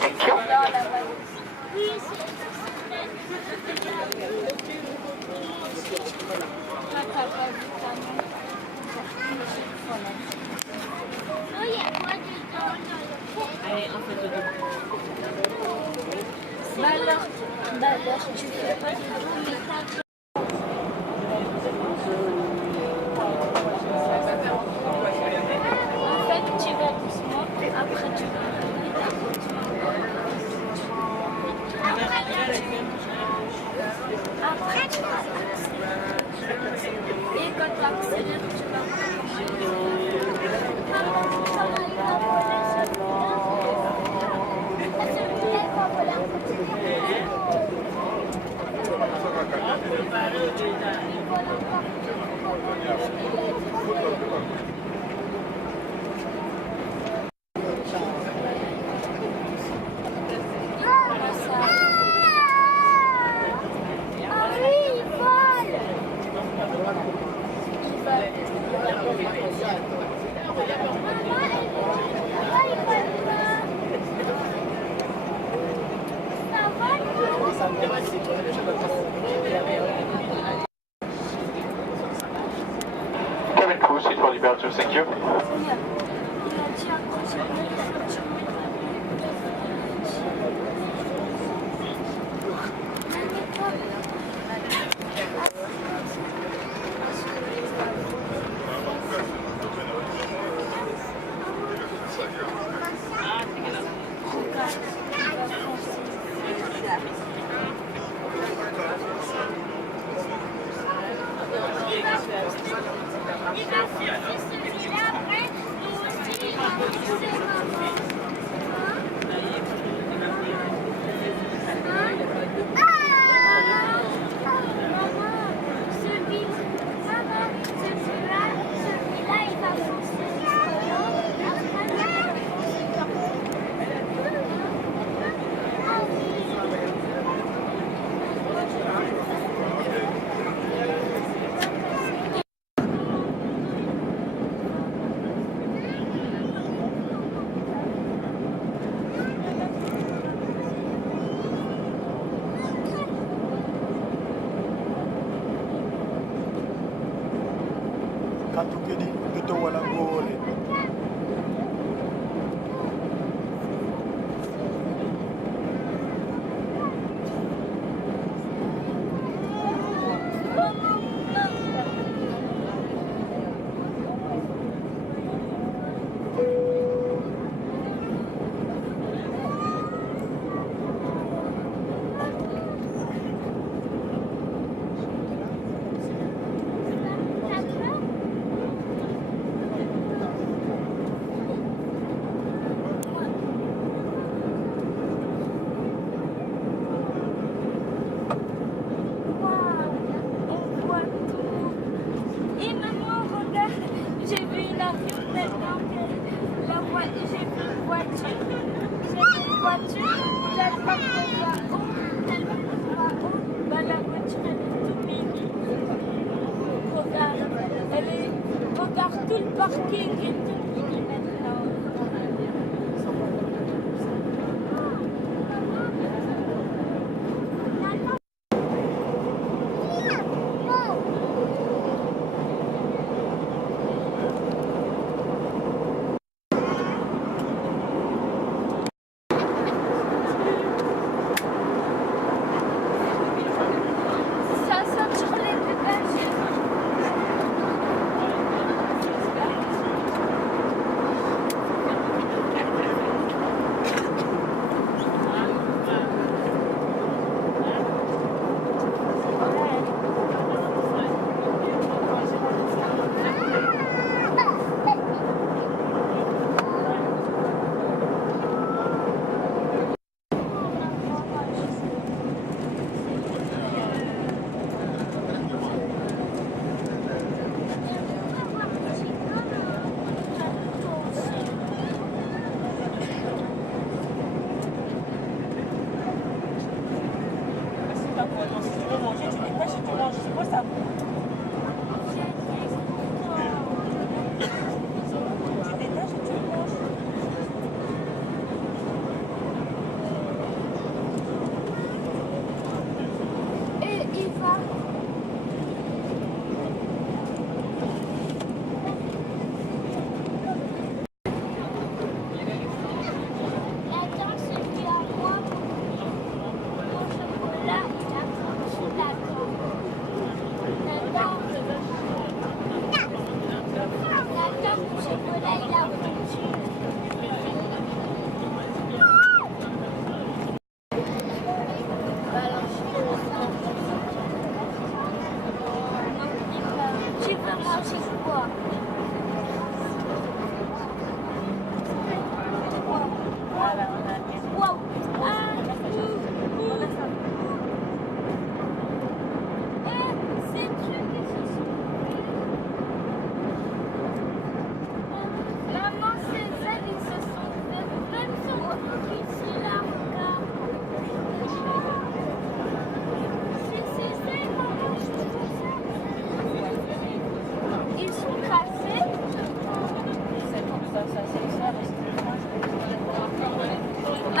Thank you. Bah alors, tu fais pas du tout, en fait, tu vas doucement, après tu vas... Après, tu vas accélérer. Et quand tu accélères, tu vas... Cabin crew, seat for departure, thank you. Katukedi beto wala ngole. Regarde tout le parking et tout.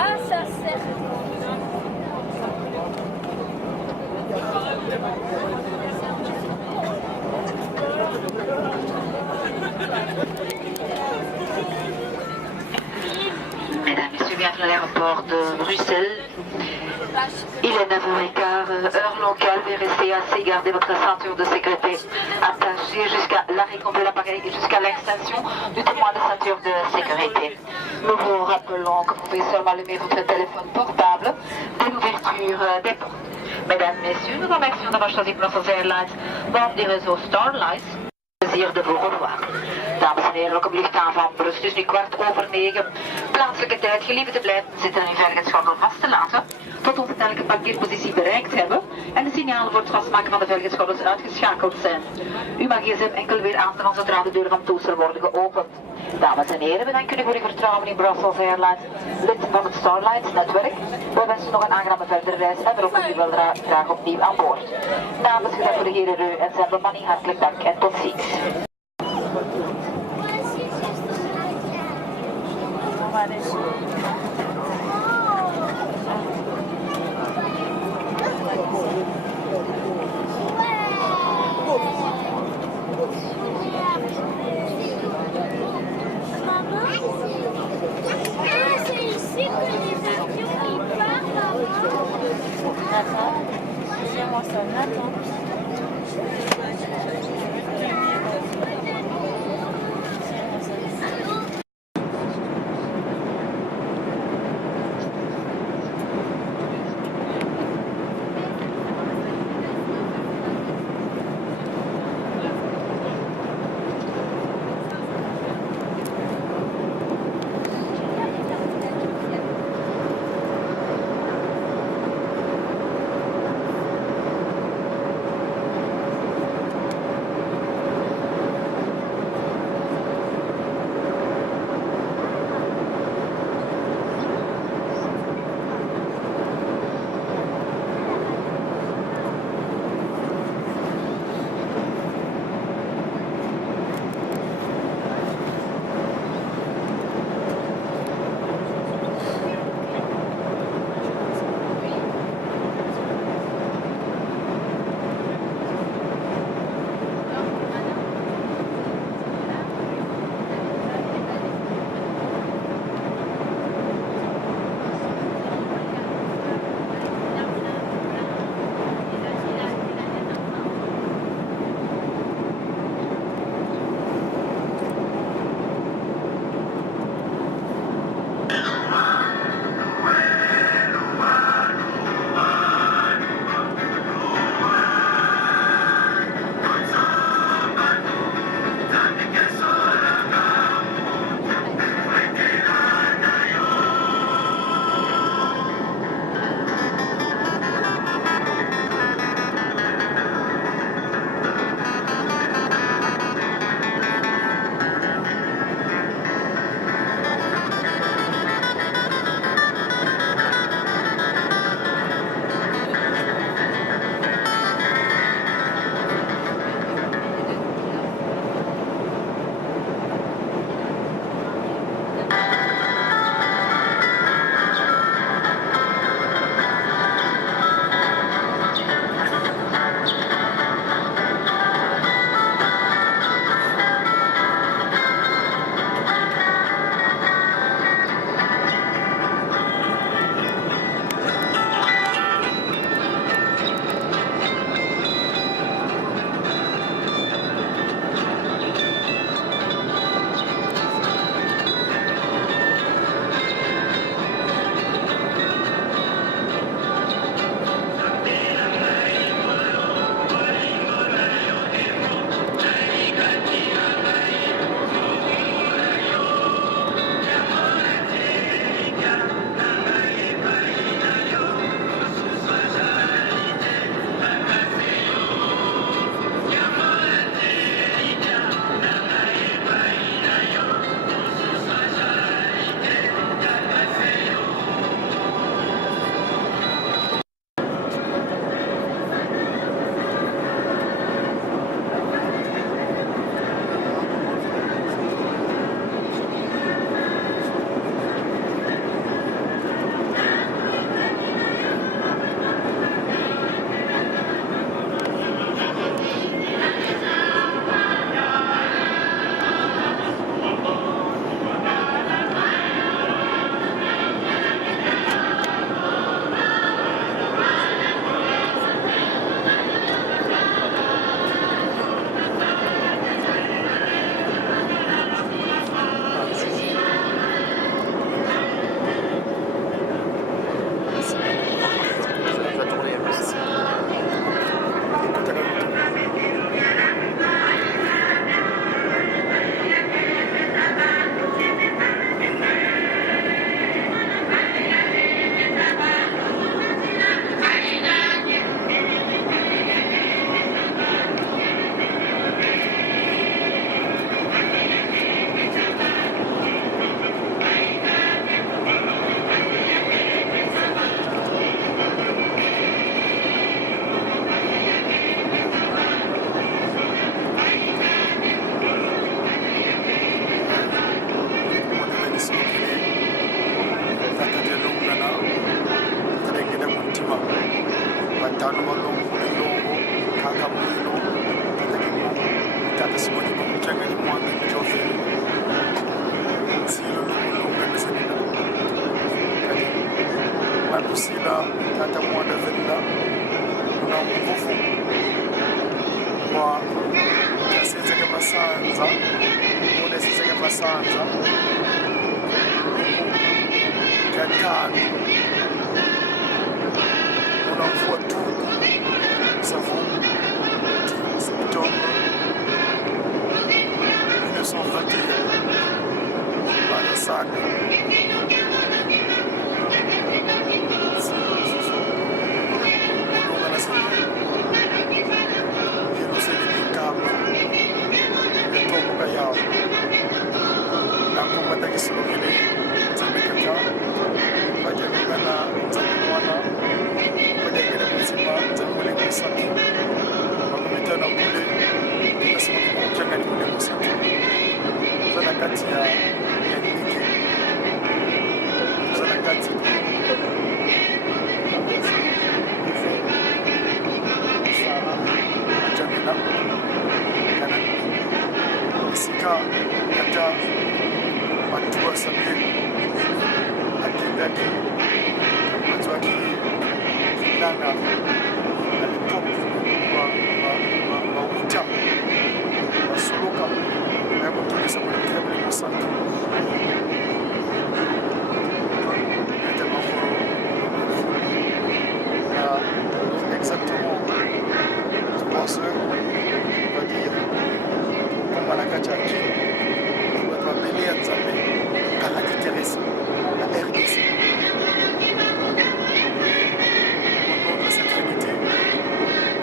Ah, ça sert. Mesdames, Messieurs, bienvenue à l'aéroport de Bruxelles. Il est 9h15, heure locale. Veuillez rester assis, gardez votre ceinture de sécurité attachée jusqu'à l'arrêt complet de l'appareil et jusqu'à l'installation du témoin de ceinture de sécurité. Nous vous rappelons que vous pouvez seulement allumer votre téléphone portable dès l'ouverture des portes. Mesdames, Messieurs, nous vous remercions d'avoir choisi Brussels Airlines, membre du réseau Starlines. Plezier de vous revoir. Dames en heren, ook licht aan van Brust, dus nu 9:15. Plaatselijke tijd, gelieve te blijven zitten en uw veiligheidsgordel vast te laten. Tot onze tijdelijke parkeerpositie bereikt hebben en de signalen voor het vastmaken van de veiligheidsgordels uitgeschakeld zijn. U mag gsm enkel weer aanstaan zodra de deuren van het toestel worden geopend. Dames en heren, we danken u voor uw vertrouwen in Brussels Airlines, lid van het Starlines netwerk. We wensen u nog een aangename verdere reis en we roepen u wel graag opnieuw aan boord. Namens gezag voor de heren Reu en zijn bemanning hartelijk dank en tot ziens. C'est ici que les avions ils partent là-bas. Nathan, tiens-moi ça, Nathan. kusila tata mwanda villa na nguvu wa kasenzeke masanza unesizeke masanza katano unamvua tuku savon septembre 1921 bana sana kata watu wa sabini akidaki watu wakinanga alipopu wa uta wasuluka ya kutulisa kulikia mli masanta yata mafuro na exactement 3 heures on va dire comme à la Kachaki on va appeler à Nzambe Paradis terrestre la RDC au nom de cette Trinité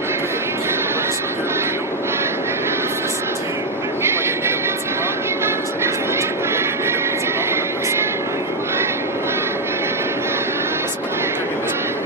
le Père qui va le Seigneur le Fils dit on va gagner le bâtiment le Saint-Esprit dit on va gagner le bâtiment à la personne parce qu'on va gagner l'esprit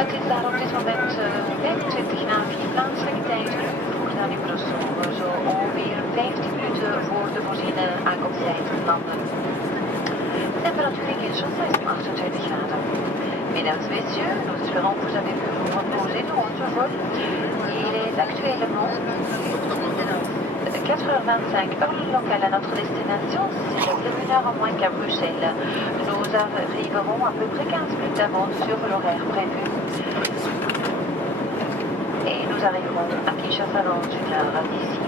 Het is daar op dit moment 25 na 4 plaatselijke tijd, een uur vroeger dan in Brussel, zo ongeveer 15 minuten voor de voorziene aankomsttijd landen. De temperatuur in Kinshasa is 28 graden. Mesdames, Messieurs, nous espérons que vous avez pu vous reposer dans votre vol. Il est actuellement 4h25 heure locale à notre destination, c'est 1h en moins qu'à Bruxelles. Nous arriverons à peu près 15 minutes d'avance sur l'horaire prévu. Et nous arriverons à Kinshasa dans 1h d'ici.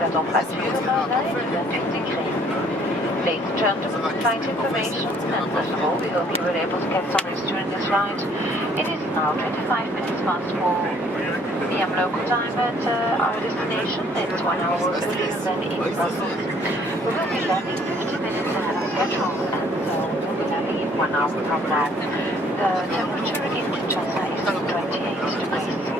La température là est de 28 degrés. Ladies and gentlemen, flight information, and first of all, we hope you were able to get some rest during this flight. It is now 25 minutes past 4 p.m. local time at our destination. It's 1 hour earlier than in Brussels. We will be landing 50 minutes ahead of schedule, and so we'll be landing in 1 hour from now. The temperature in Kinshasa is 28 degrees.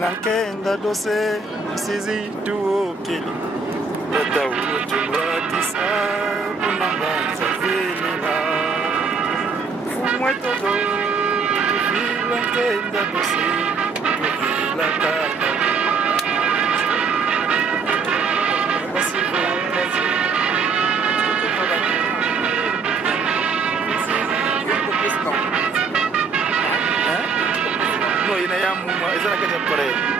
Nankenda dose sizi tuokeli tata utulatisa kunambanza vilila fumwetodo nankenda dose tuokela tata no ina ya muma esa que te por ahí.